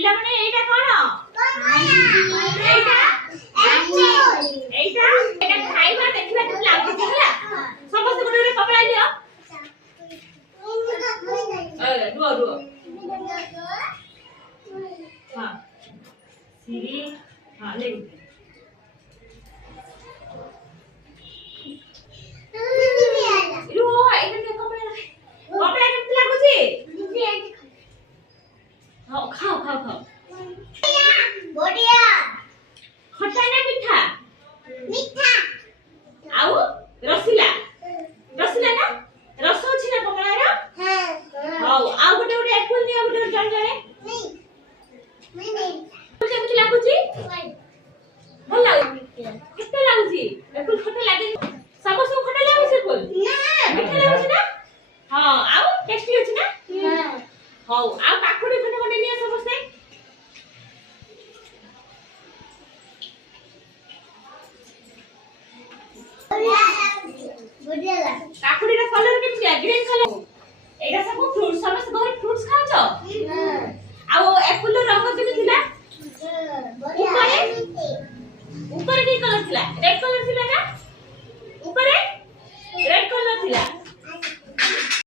पिला माने एटा कोन एटा एटा एटा खाइबा देखिबा केते लागुची हला समस्त गोटे गोटे कपड़ा लियो रुओ रुओ हां सीरी हां ले रुओ एटा के कपड़ा केते लागुची हां खाओ खाओ खाओ बढ़िया खट्टा ना मीठा मीठा आउ रसीला रसीला ना रस अछि ना कमला रो हां हाउ आउ गोटे गोटे एप्पल नियो गोटे जण जणे नहीं केते लागुची भल लागुची केते लागुची एप्पल खट्टा लागे समस्त खट्टा लागुची एप्पल ना मीठा लागुची ना हां आउ टेस्टी अछि ना हां हाउ आ काकुडी खट्टा खट्टा नियो समस्त बढ़िया काकुडी रा कलर केमति ग्रीन कलर एटा सब फ्रूट समस्त घर फ्रूट्स खाउछ हां आ एप्पल रो रंग केमि थिला बढ़िया ऊपर की कलर थिला रेड कलर